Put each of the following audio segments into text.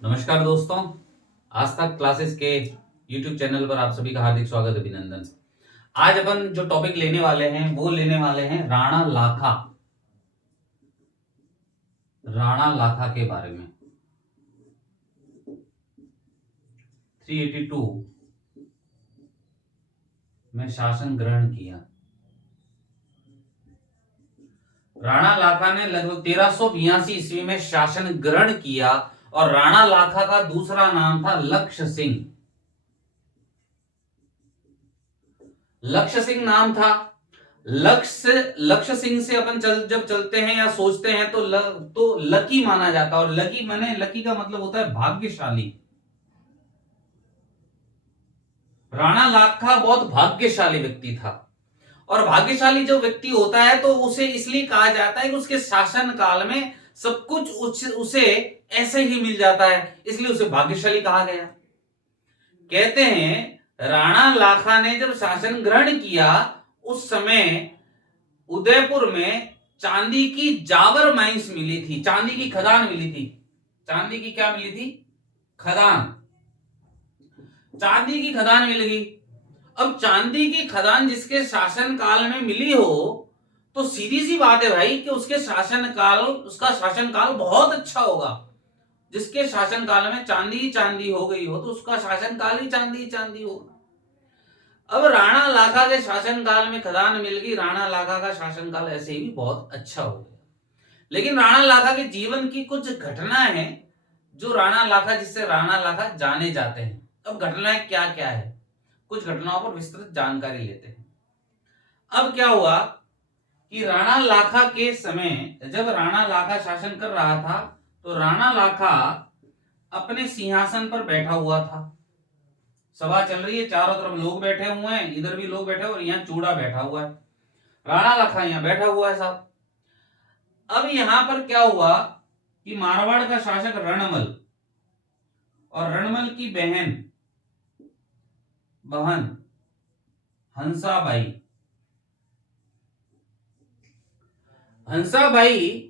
नमस्कार दोस्तों, आज तक क्लासेस के YouTube चैनल पर आप सभी का हार्दिक स्वागत अभिनंदन। आज अपन जो टॉपिक लेने वाले हैं वो लेने वाले हैं राणा लाखा। राणा लाखा के बारे में 382 में शासन ग्रहण किया। राणा लाखा ने लगभग 1382 ईस्वी में शासन ग्रहण किया और राणा लाखा का दूसरा नाम था लक्ष्य सिंह। लक्ष्य सिंह नाम था। लक्ष्य सिंह से अपन जब चलते हैं या सोचते हैं तो लकी माना जाता है, और लकी का मतलब होता है भाग्यशाली। राणा लाखा बहुत भाग्यशाली व्यक्ति था, और भाग्यशाली जो व्यक्ति होता है तो उसे इसलिए कहा जाता है कि उसके शासन काल में सब कुछ उसे ऐसे ही मिल जाता है, इसलिए उसे भाग्यशाली कहा गया। कहते हैं राणा लाखा ने जब शासन ग्रहण किया उस समय उदयपुर में चांदी की जावर माइंस मिली थी, चांदी की खदान मिली थी। चांदी की क्या मिली थी? खदान। चांदी की खदान मिल गई। अब चांदी की खदान जिसके शासन काल में मिली हो तो सीधी सी बात है भाई कि उसका शासन काल बहुत अच्छा होगा। जिसके शासन काल में चांदी ही चांदी हो गई हो तो उसका शासन काल ही चांदी होगा। अब राणा लाखा के शासन काल में खदान मिल गई, राणा लाखा का शासन काल ऐसे ही बहुत अच्छा हो गया। लेकिन राणा लाखा के जीवन की कुछ घटना है जो जिससे राणा लाखा जाने जाते हैं। अब घटनाएं क्या क्या है, कुछ घटनाओं पर विस्तृत जानकारी लेते हैं। अब क्या हुआ कि राणा लाखा के समय जब राणा लाखा शासन कर रहा था तो राणा लाखा अपने सिंहासन पर बैठा हुआ था। सभा चल रही है, चारों तरफ लोग बैठे हुए हैं, इधर भी लोग बैठे और यहाँ चूड़ा बैठा हुआ है। राणा लाखा यहाँ बैठा हुआ है साहब। अब यहां पर क्या हुआ कि मारवाड़ का शासक रणमल और रणमल की बहन हंसाबाई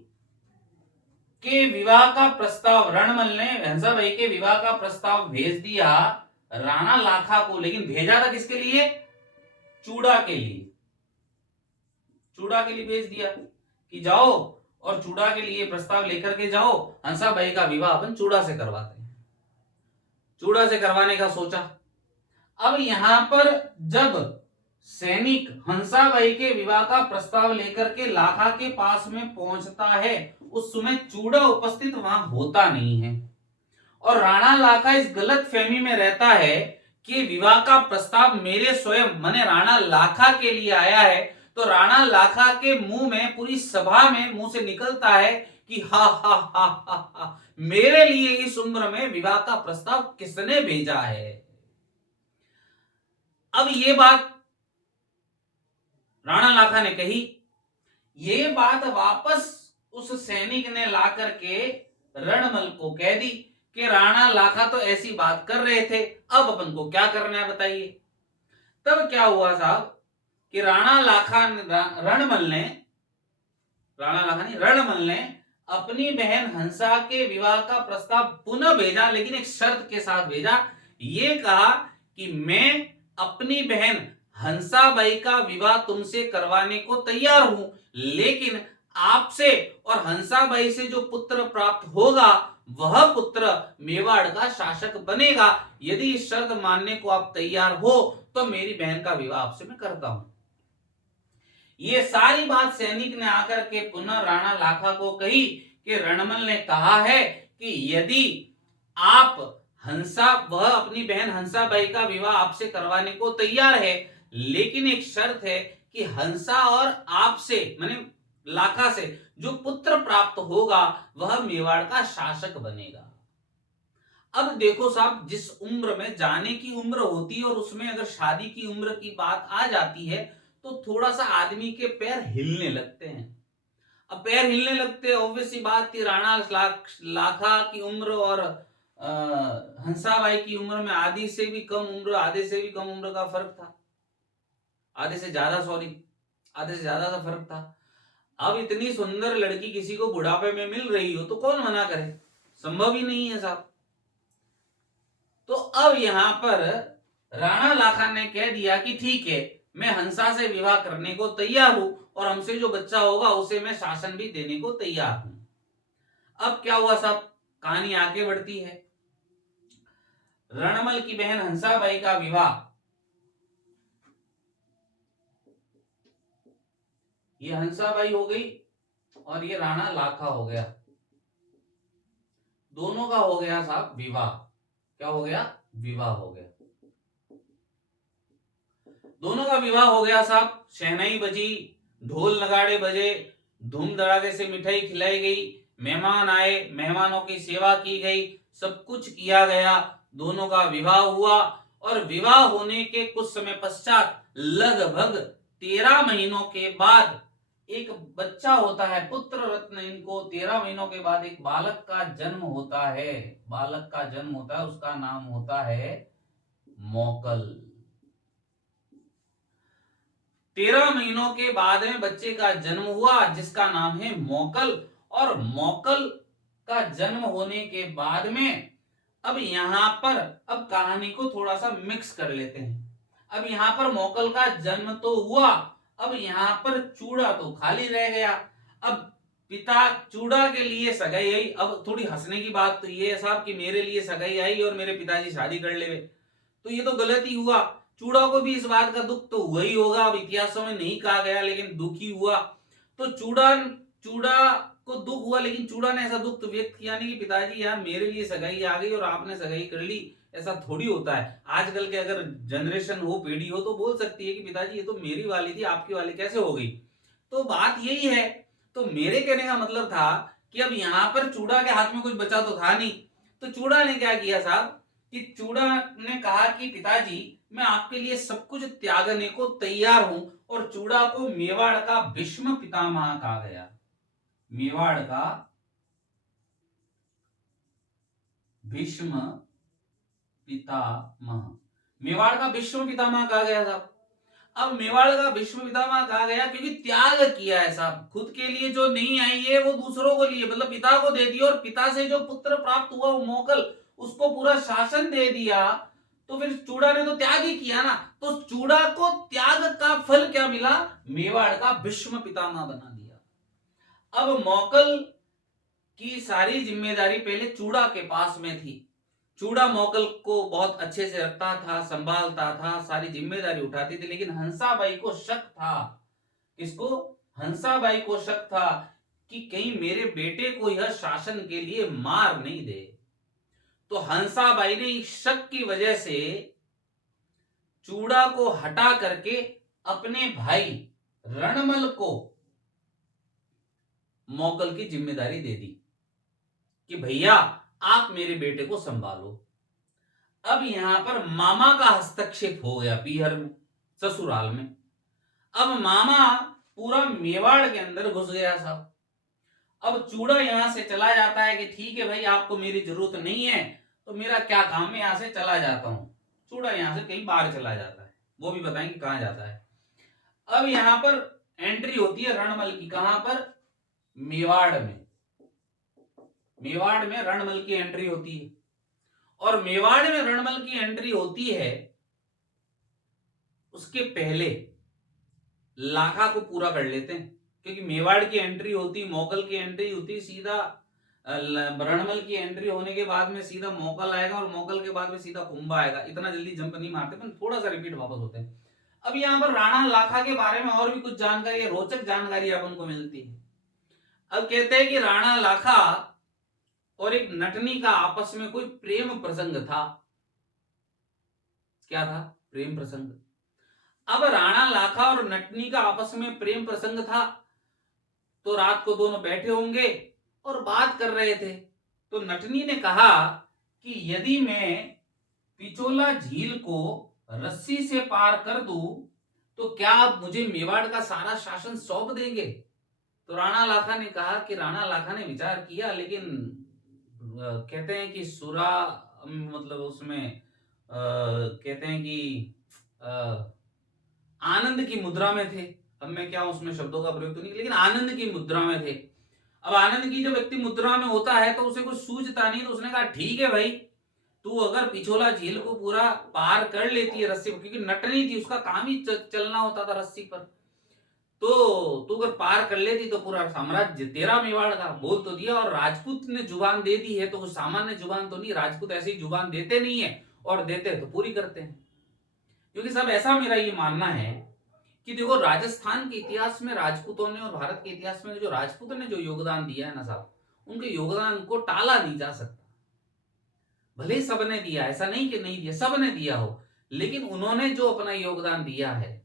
के विवाह का प्रस्ताव, रणमल ने हंसाबाई के विवाह का प्रस्ताव भेज दिया राणा लाखा को। लेकिन भेजा था किसके लिए? चूड़ा के लिए। चूड़ा के लिए भेज दिया कि जाओ और चूड़ा के लिए प्रस्ताव लेकर के जाओ, हंसाबाई का विवाह अपन चूड़ा से करवाते हैं। चूड़ा से करवाने का सोचा। अब यहां पर जब सैनिक हंसाबाई के विवाह का प्रस्ताव लेकर के लाखा के पास में पहुंचता है उस समय चूड़ा उपस्थित वहां होता नहीं है, और राणा लाखा इस गलत फहमी में रहता है कि विवाह का प्रस्ताव मेरे स्वयं माने राणा लाखा के लिए आया है। तो राणा लाखा के मुंह में, पूरी सभा में मुंह से निकलता है कि हा हा हा हा हा, मेरे लिए इस उम्र में विवाह का प्रस्ताव किसने भेजा है। अब ये बात राणा लाखा ने कही। ये बात वापस उस सैनिक ने ला करके रणमल को कह दी कि राणा लाखा तो ऐसी बात कर रहे थे, अब अपन को क्या करना है बताइए। तब क्या हुआ साहब कि रणमल ने अपनी बहन हंसा के विवाह का प्रस्ताव पुनः भेजा, लेकिन एक शर्त के साथ भेजा। ये कहा कि मैं अपनी बहन हंसाबाई का विवाह तुमसे करवाने को तैयार हूं, लेकिन आपसे और हंसाबाई से जो पुत्र प्राप्त होगा वह पुत्र मेवाड़ का शासक बनेगा। यदि इस शर्त मानने को आप तैयार हो तो मेरी बहन का विवाह आपसे मैं करता हूं। ये सारी बात सैनिक ने आकर के पुनः राणा लाखा को कही कि रणमल ने कहा है कि यदि वह अपनी बहन हंसाबाई का विवाह आपसे करवाने को तैयार है, लेकिन एक शर्त है कि हंसा और आपसे माने लाखा से जो पुत्र प्राप्त होगा वह मेवाड़ का शासक बनेगा। अब देखो साहब, जिस उम्र में जाने की उम्र होती है और उसमें अगर शादी की उम्र की बात आ जाती है तो थोड़ा सा आदमी के पैर हिलने लगते हैं। अब पैर हिलने लगते, ऑब्वियस सी बात थी, राणा लाखा की उम्र और हंसाबाई की उम्र में आधे से भी कम उम्र का फर्क था। आधे से ज्यादा सा फर्क था। अब इतनी सुंदर लड़की किसी को बुढ़ापे में मिल रही हो तो कौन मना करे? संभव ही नहीं है साहब। तो अब यहां पर राणा लाखा ने कह दिया कि ठीक है, मैं हंसा से विवाह करने को तैयार हूं और हमसे जो बच्चा होगा उसे मैं शासन भी देने को तैयार हूं। अब क्या हुआ साहब, कहानी आगे बढ़ती है। रणमल की बहन हंसाबाई का विवाह, ये हंसाबाई हो गई और ये राणा लाखा हो गया, दोनों का हो गया साहब विवाह। क्या हो गया? विवाह हो गया। दोनों का विवाह हो गया साहब। शहनाई बजी, ढोल नगाड़े बजे, धूम धड़ाके से मिठाई खिलाई गई, मेहमान आए, मेहमानों की सेवा की गई, सब कुछ किया गया, दोनों का विवाह हुआ। और विवाह होने के कुछ समय पश्चात लगभग 13 महीनों के बाद एक बच्चा होता है, पुत्र रत्न। इनको 13 महीनों के बाद एक बालक का जन्म होता है, बालक का जन्म होता है, उसका नाम होता है मौकल। 13 महीनों के बाद में बच्चे का जन्म हुआ जिसका नाम है मौकल। और मौकल का जन्म होने के बाद में अब यहां पर अब कहानी को थोड़ा सा मिक्स कर लेते हैं। अब यहां पर मौकल का जन्म तो हुआ, अब यहां पर चूड़ा तो खाली रह गया। अब पिता चूड़ा के लिए सगाई आई। अब थोड़ी हंसने की बात तो ये है साहब कि मेरे लिए सगाई आई और मेरे पिताजी शादी कर ले, तो ये तो गलत ही हुआ। चूड़ा को भी इस बात का दुख तो हुआ ही होगा, अब इतिहासों में नहीं कहा गया लेकिन दुख ही हुआ। तो चूड़ा चूड़ा को दुख हुआ, लेकिन चूड़ा ने ऐसा दुख तो व्यक्त किया नहीं कि पिताजी यार मेरे लिए सगाई आ गई और आपने सगाई कर ली। ऐसा थोड़ी होता है। आजकल के अगर जनरेशन हो, पीढ़ी हो, तो बोल सकती है कि पिताजी ये तो मेरी वाली थी, आपकी वाली कैसे हो गई। तो बात यही है। तो मेरे कहने का मतलब था कि अब यहां पर चूड़ा के हाथ में कुछ बचा तो था नहीं। तो चूड़ा ने क्या किया साहब कि चूड़ा ने कहा कि पिताजी मैं आपके लिए सब कुछ त्यागने को तैयार हूं। और चूड़ा को मेवाड़ का भीष्म पितामह कहा गया। मेवाड़ का भीष्म पितामह, मेवाड़ का भीष्म पितामह कहा गया साहब। अब मेवाड़ का भीष्म पितामह कहा गया क्योंकि त्याग किया है साहब, खुद के लिए जो नहीं आई है वो दूसरों को लिए, मतलब पिता को दे दिया, और पिता से जो पुत्र प्राप्त हुआ वो मौकल, उसको पूरा शासन दे दिया। तो फिर चूड़ा ने तो त्याग ही किया ना। तो चूड़ा को त्याग का फल क्या मिला? मेवाड़ का भीष्म पितामह बना दिया। अब मौकल की सारी जिम्मेदारी पहले चूड़ा के पास में थी। चूड़ा मौकल को बहुत अच्छे से रखता था, संभालता था, सारी जिम्मेदारी उठाती थी। लेकिन हंसाबाई को शक था। किसको? हंसाबाई को शक था कि कहीं मेरे बेटे को यह शासन के लिए मार नहीं दे। तो हंसाबाई ने इस शक की वजह से चूड़ा को हटा करके अपने भाई रणमल को मौकल की जिम्मेदारी दे दी कि भैया आप मेरे बेटे को संभालो। अब यहां पर मामा का हस्तक्षेप हो गया पीहर में, ससुराल में। अब मामा पूरा मेवाड़ के अंदर घुस गया साहब। अब चूड़ा यहां से चला जाता है कि ठीक है भाई आपको मेरी जरूरत नहीं है तो मेरा क्या काम, मैं यहां से चला जाता हूं। चूड़ा यहां से कहीं बाहर चला जाता है, वो भी बताएंगे कहां जाता है। अब यहां पर एंट्री होती है रणमल की, कहां पर? मेवाड़ में। मेवाड़ में रणमल की एंट्री होती है। और मेवाड़ में रणमल की एंट्री होती है, उसके पहले लाखा को पूरा कर लेते हैं, क्योंकि मेवाड़ की एंट्री होती, मौकल की एंट्री होती, सीधा रणमल की एंट्री होने के बाद में सीधा मौकल आएगा और मौकल के बाद में सीधा कुंभा आएगा। इतना जल्दी जंप नहीं मारते, पर थोड़ा सा रिपीट वापस होते हैं। अब यहां पर राणा लाखा के बारे में और भी कुछ जानकारी, रोचक जानकारी अपन को मिलती है। अब कहते हैं कि राणा लाखा और एक नटनी का आपस में कोई प्रेम प्रसंग था। क्या था? प्रेम प्रसंग। अब राणा लाखा और नटनी का आपस में प्रेम प्रसंग था। तो रात को दोनों बैठे होंगे और बात कर रहे थे। तो नटनी ने कहा कि यदि मैं पिचोला झील को रस्सी से पार कर दूं तो क्या आप मुझे मेवाड़ का सारा शासन सौंप देंगे? तो राणा लाखा ने कहा कि राणा लाखा ने विचार किया, लेकिन कहते हैं कि सुरा, मतलब उसमें कहते हैं कि आनंद की मुद्रा में थे। अब मैं क्या उसमें शब्दों का प्रयोग तो नहीं, लेकिन आनंद की मुद्रा में थे। अब आनंद की जब व्यक्ति मुद्रा में होता है तो उसे कुछ सूझता नहीं, तो उसने कहा ठीक है भाई, तू अगर पिछोला झील को पूरा पार कर लेती है रस्सी पर, क्योंकि नटनी थी, उसका काम ही चलना होता था रस्सी पर, तो तू अगर पार कर लेती तो पूरा साम्राज्य तेरा मेवाड़ का। बोल तो दिया, और राजपूत ने जुबान दे दी है तो कुछ सामान्य जुबान तो नहीं, राजपूत ऐसी जुबान देते नहीं है, और देते तो पूरी करते हैं। क्योंकि सब ऐसा मेरा ये मानना है कि देखो, राजस्थान के इतिहास में राजपूतों ने और भारत के इतिहास में जो राजपूतों ने जो योगदान दिया है ना साहब, उनके योगदान को टाला नहीं जा सकता। भले ही सबने दिया, ऐसा नहीं कि नहीं दिया, सबने दिया हो, लेकिन उन्होंने जो अपना योगदान दिया है,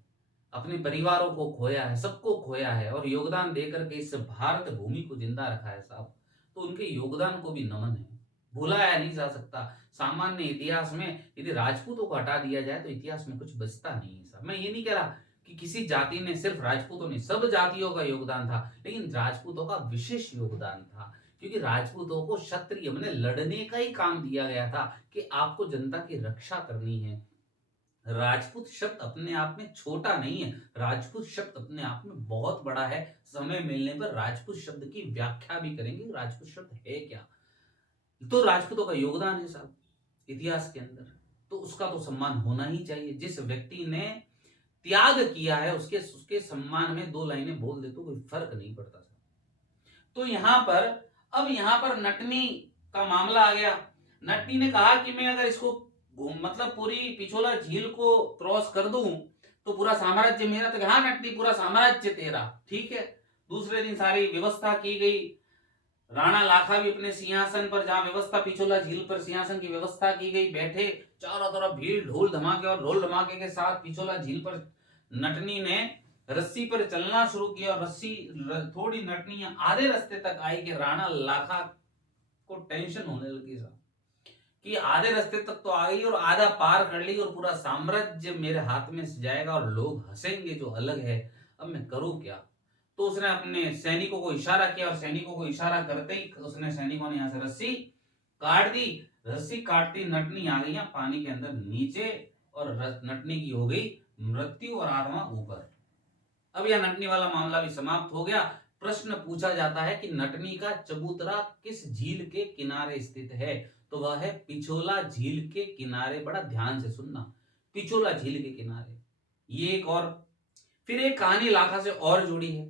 अपने परिवारों को खोया है, सबको खोया है, और योगदान देकर के इस भारत भूमि को जिंदा रखा है साहब, तो उनके योगदान को भी नमन है, भुलाया नहीं जा सकता। सामान्य इतिहास में यदि राजपूतों को हटा दिया जाए तो इतिहास में कुछ बचता नहीं है साहब। मैं ये नहीं कह रहा कि किसी जाति ने, सिर्फ राजपूतों ने, सब जातियों का योगदान था, लेकिन राजपूतों का विशेष योगदान था, क्योंकि राजपूतों को क्षत्रिय में लड़ने का ही काम दिया गया था कि आपको जनता की रक्षा करनी है। राजपूत शब्द अपने आप में छोटा नहीं है, राजपूत शब्द अपने आप में बहुत बड़ा है। समय मिलने पर राजपूत शब्द की व्याख्या भी करेंगे, राजपूत शब्द है क्या। तो राजपूतों का योगदान है साहब इतिहास के अंदर, तो उसका तो सम्मान होना ही चाहिए। जिस व्यक्ति ने त्याग किया है उसके उसके सम्मान में दो लाइनें बोल दे तो कोई फर्क नहीं पड़ता साहब। तो यहां पर नटनी का मामला आ गया। नटनी ने कहा कि मैं अगर इसको मतलब पूरी पिछोला झील को क्रॉस कर दूं तो पूरा साम्राज्य मेरा। तो हाँ नटनी, पूरा साम्राज्य तेरा, ठीक है। दूसरे दिन सारी व्यवस्था की गई। राणा लाखा भी अपने सिंहासन पर, जहां व्यवस्था पिछोला झील पर सिंहासन की व्यवस्था की गई, बैठे। चारों तरफ भीड़, ढोल धमाके और ढोल धमाके के साथ पिछोला झील पर नटनी ने रस्सी पर चलना शुरू किया, और थोड़ी नटनी आधे रास्ते तक आई कि राणा लाखा को टेंशन होने लगी साहब कि आधे रास्ते तक तो आ गई और आधा पार कर ली, और पूरा साम्राज्य मेरे हाथ में जाएगा और लोग हंसेंगे जो अलग है, अब मैं करूं क्या। तो उसने अपने सैनिकों को इशारा किया, और सैनिकों को इशारा करते ही उसने सैनिकों ने यहां से रस्सी काट दी। रस्सी काटती नटनी आ गई पानी के अंदर नीचे, और नटनी की हो गई मृत्यु और आत्मा ऊपर। अब यह नटनी वाला मामला भी समाप्त हो गया। प्रश्न पूछा जाता है कि नटनी का चबूतरा किस झील के किनारे स्थित है, तो वह है पिछोला झील के किनारे। बड़ा ध्यान से सुनना, पिछोला झील के किनारे। ये एक और फिर एक कहानी लाखा से और जुड़ी है।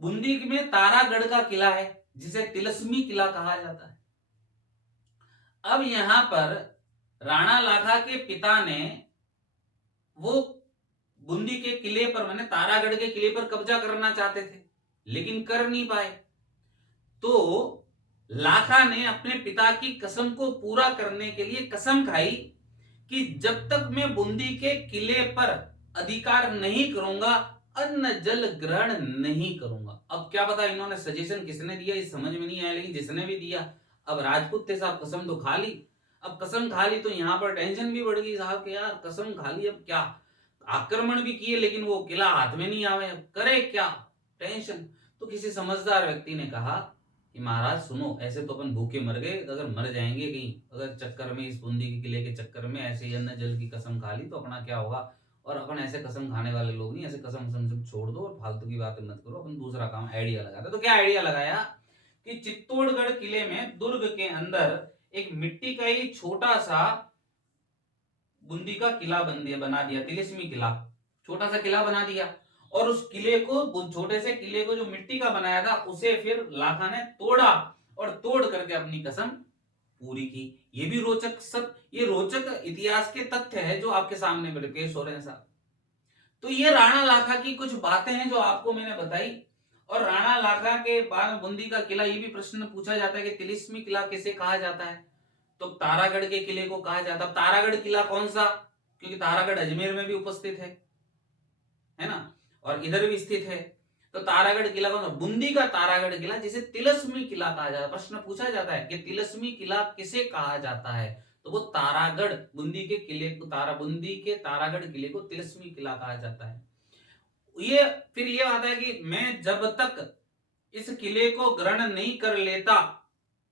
बूंदी में तारागढ़ का किला है जिसे तिलस्मी किला कहा जाता है। अब यहां पर राणा लाखा के पिता ने वो बूंदी के किले पर, मैंने तारागढ़ के किले पर कब्जा करना चाहते थे, लेकिन कर नहीं पाए। तो लाखा ने अपने पिता की कसम को पूरा करने के लिए कसम खाई कि जब तक मैं बूंदी के किले पर अधिकार नहीं करूंगा, अन्न जल ग्रहण नहीं करूंगा। अब क्या पता इन्होंने सजेशन किसने दिया, ये समझ में नहीं आया, लेकिन जिसने भी दिया, अब राजपूत थे साहब, कसम तो खा ली। अब कसम खा ली तो यहां पर टेंशन भी बढ़ गई साहब कि यार कसम खा ली, अब क्या। आक्रमण भी किए लेकिन वो किला हाथ में नहीं आवे, करे क्या, टेंशन। तो किसी समझदार व्यक्ति ने कहा कि महाराज सुनो, ऐसे तो अपन भूखे मर गए, अगर मर जाएंगे कहीं, अगर चक्कर में, इस बूंदी के किले के चक्कर में ऐसे ही अन्न जल की कसम खा ली तो अपना क्या होगा। और अपन ऐसे कसम खाने वाले लोग नहीं, ऐसे कसम सब छोड़ दो और फालतू की बातें मत करो, अपन दूसरा काम आइडिया लगाते। तो क्या आइडिया लगाया कि चित्तौड़गढ़ किले में दुर्ग के अंदर एक मिट्टी का ही छोटा सा बूंदी का किला बना दिया, तिलिस्मी किला, छोटा सा किला बना दिया। और उस किले को, छोटे से किले को जो मिट्टी का बनाया था, उसे फिर लाखा ने तोड़ा, और तोड़ करके अपनी कसम पूरी की। ये भी ये रोचक इतिहास के तथ्य है जो आपके सामने पेश हो रहे हैं साहब। तो ये राणा लाखा की कुछ बातें हैं जो आपको मैंने बताई। और राणा लाखा के बाद बूंदी का किला, ये भी प्रश्न पूछा जाता है कि तिलिस्मी किला किसे कहा जाता है, तो तारागढ़ के किले को कहा जाता है। तारागढ़ किला कौन सा, क्योंकि तारागढ़ अजमेर में भी उपस्थित है ना, और इधर भी स्थित है। तो तारागढ़ किला कौन सा, बूंदी का तारागढ़ किला, जिसे तिलस्मी किला कहा जाता है। प्रश्न पूछा जाता है कि तिलस्मी किला किसे कहा जाता है, तो वो तारागढ़, बूंदी के किले को, बूंदी के तारागढ़ किले को तिलस्मी किला कहा जाता है। ये फिर ये आता है कि मैं जब तक इस किले को ग्रहण नहीं कर लेता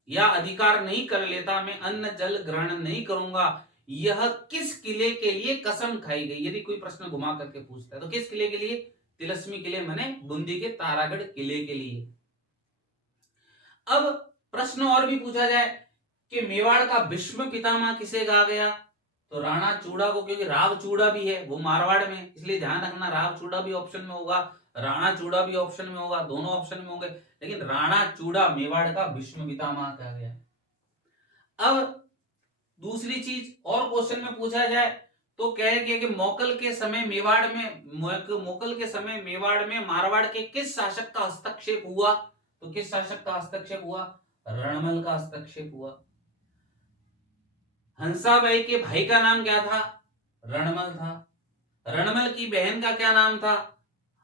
या अधिकार नहीं कर लेता, मैं अन्न जल ग्रहण नहीं करूंगा। यह किस किले के लिए कसम खाई गई, यदि कोई प्रश्न घुमा करके पूछता है तो किस किले के लिए, तिलस्मी किले माने बूंदी के तारागढ़ किले के लिए। अब प्रश्न और भी पूछा जाए कि मेवाड़ का भीष्म पितामह किसे कहा गया? तो राणा चूड़ा को, क्योंकि राव चूड़ा भी है वो मारवाड़ में, इसलिए ध्यान रखना राव चूड़ा भी ऑप्शन में होगा, राणा चूड़ा भी ऑप्शन में होगा, दोनों ऑप्शन में होंगे, लेकिन राणा चूड़ा मेवाड़ का भीष्म पितामह कहा गया। अब दूसरी चीज और क्वेश्चन में पूछा जाए तो कहे कि मोकल के समय मेवाड़ में मारवाड़ के किस शासक का हस्तक्षेप हुआ? तो किस शासक का हस्तक्षेप हुआ? रणमल का हस्तक्षेप हुआ। हंसाबाई के भाई का नाम क्या था? रणमल था। रणमल की बहन का क्या नाम था?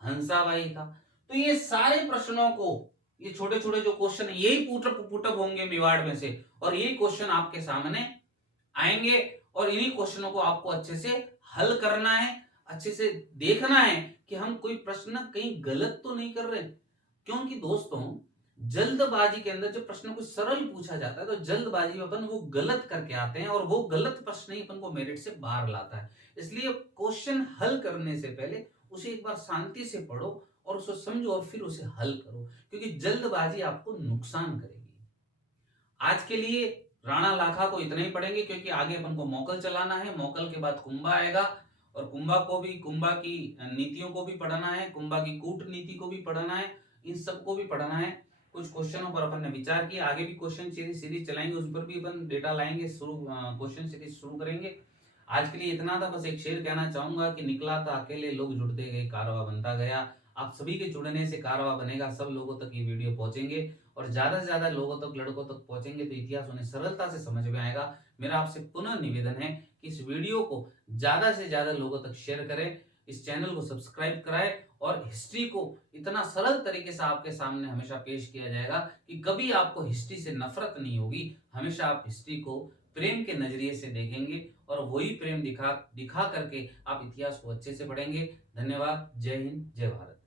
हंसाबाई था। तो ये सारे प्रश्नों को, ये छोटे छोटे जो क्वेश्चन यही पुटअप होंगे मेवाड़ में से, और यही क्वेश्चन आपके सामने आएंगे, और इन्हीं क्वेश्चनों को आपको अच्छे से हल करना है, अच्छे से देखना है कि हम कोई प्रश्न कहीं गलत तो नहीं कर रहे। क्योंकि दोस्तों जल्दबाजी के अंदर जब प्रश्न को सरल पूछा जाता है तो जल्दबाजी में अपन वो गलत करके आते हैं, और वो गलत प्रश्न ही अपन को मेरिट से बाहर लाता है। इसलिए क्वेश्चन हल करने से पहले उसे एक बार शांति से पढ़ो और उसको समझो और फिर उसे हल करो, क्योंकि जल्दबाजी आपको नुकसान करेगी। आज के लिए राणा लाखा को इतना ही पढ़ेंगे, क्योंकि आगे अपन को मोकल चलाना है, मोकल के बाद कुंभा आएगा, और कुंभा की नीतियों को भी पढ़ना है, कुंभा की कूटनीति को भी पढ़ना है, इन सबको भी पढ़ना है। कुछ क्वेश्चनों पर अपन ने विचार किया, आगे भी क्वेश्चन सीरीज चलाएंगे, उस पर भी अपन डेटा लाएंगे, क्वेश्चन सीरीज शुरू करेंगे। आज के लिए इतना था। बस एक शेर कहना चाहूंगा कि निकला था अकेले, लोग जुड़ते गए, कारवा बनता गया। आप सभी के जुड़ने से कारवा बनेगा, सब लोगों तक ये वीडियो पहुंचेंगे, और ज्यादा से ज्यादा लोगों तक, लड़कों तक पहुंचेंगे तो इतिहास उन्हें सरलता से समझ में आएगा। मेरा आपसे पुनः निवेदन है कि इस वीडियो को ज्यादा से ज्यादा लोगों तक शेयर करें, इस चैनल को सब्सक्राइब कराएं, और हिस्ट्री को इतना सरल तरीके से आपके सामने हमेशा पेश किया जाएगा कि कभी आपको हिस्ट्री से नफरत नहीं होगी। हमेशा आप हिस्ट्री को प्रेम के नजरिए से देखेंगे, और वही प्रेम दिखा करके आप इतिहास को अच्छे से पढ़ेंगे। धन्यवाद। जय हिंद, जय भारत।